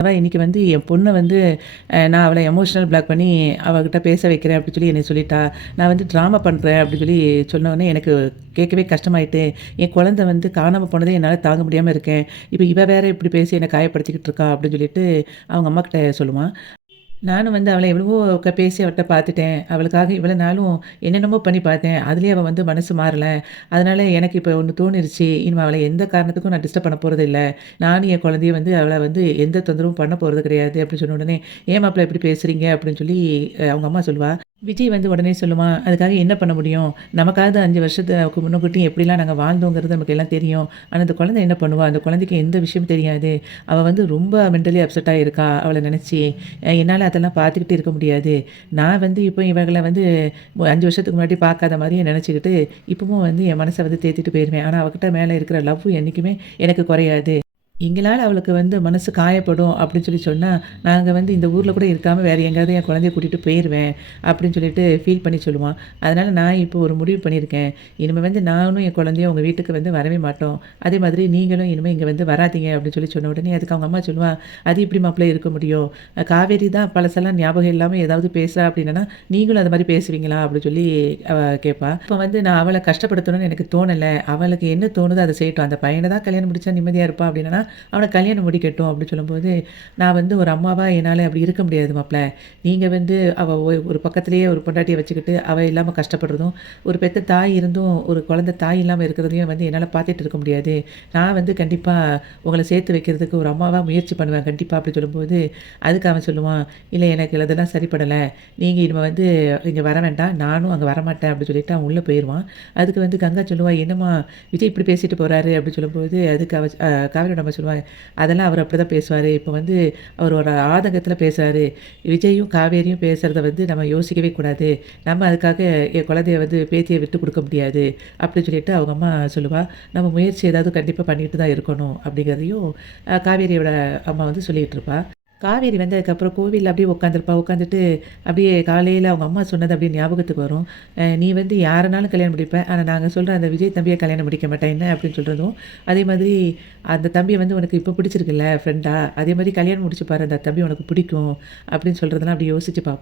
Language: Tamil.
இன்னைக்கு வந்து என் பொண்ண வந்து நான் அவள எமோஷனல் பிளாக் பண்ணி அவகிட்ட பேச வைக்கிறேன் அப்டி சொல்லி என்னைய சொல்லிட்டா. நான் வந்து ட்ராமா பண்றேன் அப்டி சொல்லி சொன்னோனே எனக்கு கேட்கவே கஷ்டமாயிட்டு, என் குழந்தை வந்து காணாம போனதே என்னால தாங்க முடியாம இருக்கேன். இப்ப இவ வேற இப்டி பேசி என்ன காயப்படுத்திக்கிட்டு இருக்கா அப்டின்னு சொல்லிட்டு அவங்க அம்மாகிட்ட சொல்லுவான். நானும் வந்து அவள எவ்வளவோ பேசி அவட்ட பார்த்துட்டேன். அவளுக்காக இவ்வளோ நாளும் என்னென்னமோ பண்ணி பார்த்தேன். அதுலயும் அவ வந்து மனசு மாறல. அதனால எனக்கு இப்ப ஒண்ணு தோணிருச்சு. இனிமே அவள எந்த காரணத்துக்கும் நான் டிஸ்டர்ப் பண்ண போறதில்ல. நானும் என் குழந்தையும் வந்து அவள வந்து எந்த தொந்தரவும் பண்ண போறது கிடையாது. அப்படின்னு சொன்ன உடனே, "ஏன் மாப்பிள இப்படி பேசுறீங்க?" அப்படின்னு சொல்லி அவங்க அம்மா சொல்லுவா. விஜய் வந்து உடனே சொல்லுவான், "அதுக்காக என்ன பண்ண முடியும்? நமக்காவது 5 வருஷத்துக்கு முன்னக்கூட்டி எப்படிலாம் நாங்க வாழ்ந்தோங்கிறது நமக்கு எல்லாம் தெரியும். ஆனா அந்த குழந்தை என்ன பண்ணுவா? அந்த குழந்தைக்கு எந்த விஷயமும் தெரியாது. அவ வந்து ரொம்ப மென்டலி அப்செட்டா இருக்கா அவள நெனச்சு. என்னால அதெல்லாம் பார்த்துக்கிட்டு இருக்க முடியாது. நான் வந்து இப்போ இவங்கள வந்து 5 வருஷத்துக்கு முன்னாடி பார்க்காத மாரியே நெனச்சுக்கிட்டு, இப்பவும் வந்து என் மனச வந்து தேத்திட்டு போயிருவேன். ஆனா அவகிட்ட மேல இருக்கிற லவ் என்னைக்குமே எனக்கு குறையாது. எங்களால அவளுக்கு வந்து மனசு காயப்படும் அப்படின்னு சொல்லி சொன்னா, நாங்க வந்து இந்த ஊர்ல கூட இருக்காம வேற எங்கேயாவது என் குழந்தைய கூட்டிட்டு போயிருவேன். அப்படின்னு சொல்லிட்டு ஃபீல் பண்ணி சொல்லுவான். அதனால நான் இப்போ ஒரு முடிவு பண்ணியிருக்கேன். இனிமே வந்து நானும் என் குழந்தையும் உங்க வீட்டுக்கு வந்து வரவே மாட்டோம். அதே மாதிரி நீங்களும் இனிமே இங்க வந்து வராதீங்க அப்படின்னு சொல்லி சொன்ன உடனே அதுக்கு அவங்க அம்மா சொல்லுவா, "அது எப்படி மாப்பிள இருக்க முடியும்? காவேரி தான் பழசெல்லாம் ஞாபகம் இல்லாம ஏதாவது பேசுறா அப்படின்னா, நீங்களும் அது மாரி பேசுவீங்களா?" அப்படின்னு சொல்லி அவ கேட்பா. அப்ப வந்து நான் அவள கஷ்டப்படுத்தணும்னு எனக்கு தோணல. அவளுக்கு என்ன தோணுதோ அத செய்யட்டும். அந்த பையன தான் கல்யாணம் முடிச்சா நிம்மதியா இருப்பா அப்படின்னா அவன கல்யாணம் முடிக்கட்டும் அப்படின்னு சொல்லும்போது, நான் வந்து ஒரு அம்மாவா என்னால அப்படி இருக்க முடியாது மாப்ள. நீங்க வந்து அவ ஒரு பக்கத்திலேயே ஒரு பொண்டாட்டிய வச்சுக்கிட்டு, அவ இல்லாம கஷ்டப்படுறதும், ஒரு பெத்த தாய் இருந்தும், ஒரு குழந்தை தாய் இல்லாம இருக்கிறதையும் வந்து என்னால பார்த்துட்டு இருக்க முடியாது. நான் வந்து கண்டிப்பா உங்கள சேர்த்து வைக்கிறதுக்கு ஒரு அம்மாவா முயற்சி பண்ணுவேன் கண்டிப்பா அப்படி சொல்லும்போது, அதுக்கு அவன் சொல்லுவான், "இல்ல எனக்கு அதெல்லாம் சரிப்படல. நீங்க இனிமே வந்து இங்க வர வேண்டாம். நானும் அங்க வரமாட்டேன்" அப்படின்னு சொல்லிட்டு அவன் உள்ள போயிருவான். அதுக்கு வந்து கங்கா சொல்லுவா, "என்னம்மா விஜய் இப்படி பேசிட்டு போறாரு" அப்படின்னு சொல்லும்போது, அதுக்கு அவ காவிரியோட அம்மா சொல்லுவாங்க, அதெல்லாம் அவர் அப்படிதான் பேசுவாரு. இப்ப வந்து அவர் ஒரு ஆதங்கத்தில பேசுறாரு. விஜயும், காவேரியும் பேசுறத வந்து நம்ம யோசிக்கவே கூடாது. நம்ம அதுக்காக என் குழந்தைய வந்து பேத்திய விட்டு குடுக்க முடியாது. அப்படின்னு சொல்லிட்டு அவங்க அம்மா சொல்லுவா. நம்ம முயற்சி ஏதாவது கண்டிப்பா பண்ணிட்டு தான் இருக்கணும். அப்படிங்கிறதையும் காவேரியோட அம்மா வந்து சொல்லிட்டு இருப்பா. காவேரி வந்து அதுக்கப்புறம் கோவில்ல அப்படியே உட்காந்துருப்பா. உட்காந்துட்டு அப்படியே காலையில அவங்க அம்மா சொன்னது அப்படியே ஞாபகத்துக்கு வரும். "நீ வந்து யாரனாலும் கல்யாணம் முடிப்ப. ஆனா நாங்க சொல்ற அந்த விஜய் தம்பிய கல்யாணம் முடிக்க மாட்டேன் என்ன?" அப்படின்னு சொல்றதும், அதே மாதிரி "அந்த தம்பிய வந்து உனக்கு இப்போ பிடிச்சிருக்குல்ல ஃப்ரெண்டா, அதே மாரி கல்யாணம் முடிச்சு பாரு. அந்த தம்பி உனக்கு பிடிக்கும்." அப்படின்னு சொல்றதெல்லாம் அப்படியே யோசிச்சு பார்ப்போம்.